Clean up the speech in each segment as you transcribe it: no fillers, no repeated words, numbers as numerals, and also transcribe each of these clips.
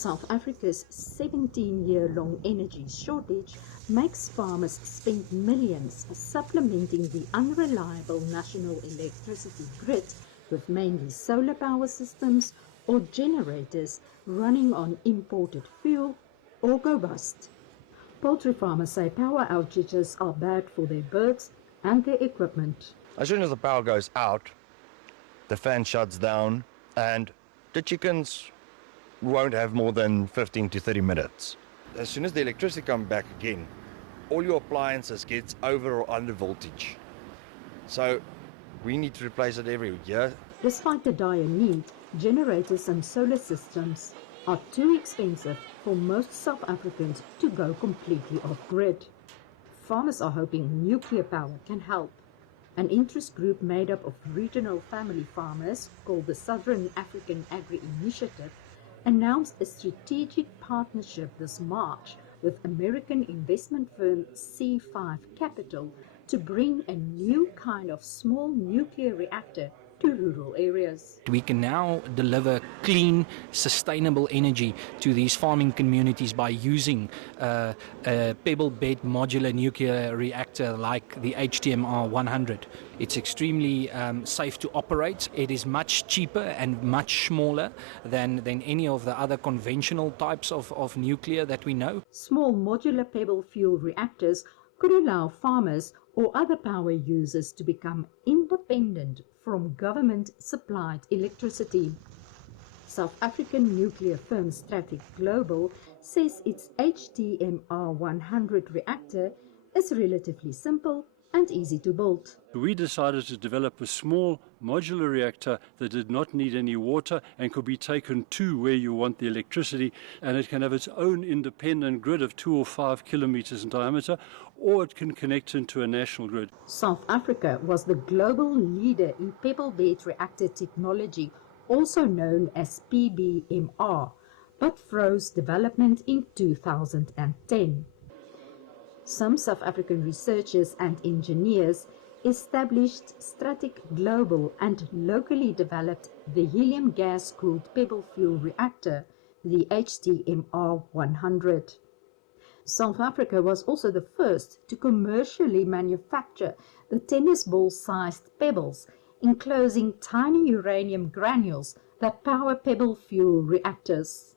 South Africa's 17-year-long energy shortage makes farmers spend millions supplementing the unreliable national electricity grid with mainly solar power systems or generators running on imported fuel or go bust. Poultry farmers say power outages are bad for their birds and their equipment. As soon as the power goes out, the fan shuts down and the chickens won't have more than 15 to 30 minutes. As soon as the electricity comes back again, all your appliances gets over or under voltage. So we need to replace it every year. Despite the dire need, generators and solar systems are too expensive for most South Africans to go completely off-grid. Farmers are hoping nuclear power can help. An interest group made up of regional family farmers called the Southern African Agri-Initiative announced a strategic partnership this March with American investment firm C5 Capital to bring a new kind of small nuclear reactor to rural areas. We can now deliver clean, sustainable energy to these farming communities by using a pebble bed modular nuclear reactor like the HTMR 100. It's extremely safe to operate. It is much cheaper and much smaller than any of the other conventional types of nuclear that we know. Small modular pebble fuel reactors could allow farmers or other power users to become independent from government-supplied electricity. South African nuclear firm Strateq Global says its HTMR 100 reactor is relatively simple and easy to build. We decided to develop a small modular reactor that did not need any water and could be taken to where you want the electricity, and it can have its own independent grid of 2 or 5 kilometers in diameter, or it can connect into a national grid. South Africa was the global leader in pebble bed reactor technology, also known as PBMR, but froze development in 2010. Some South African researchers and engineers established Strateq Global and locally developed the helium gas-cooled pebble fuel reactor, the HTMR 100. South Africa was also the first to commercially manufacture the tennis ball-sized pebbles, enclosing tiny uranium granules that power pebble fuel reactors.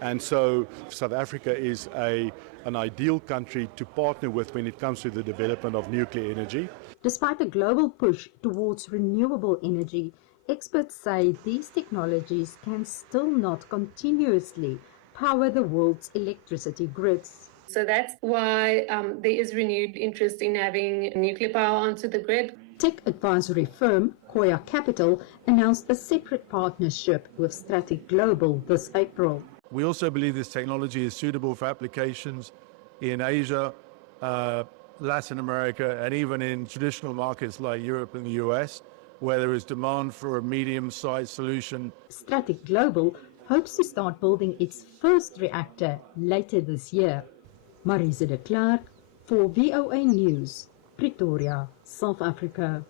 And so South Africa is an ideal country to partner with when it comes to the development of nuclear energy. Despite the global push towards renewable energy, experts say these technologies can still not continuously power the world's electricity grids. So that's why there is renewed interest in having nuclear power onto the grid. Tech advisory firm Koya Capital announced a separate partnership with Strateq Global this April. We also believe this technology is suitable for applications in Asia, Latin America, and even in traditional markets like Europe and the US, where there is demand for a medium-sized solution. Strateq Global hopes to start building its first reactor later this year. Marise de Klerk for VOA News, Pretoria, South Africa.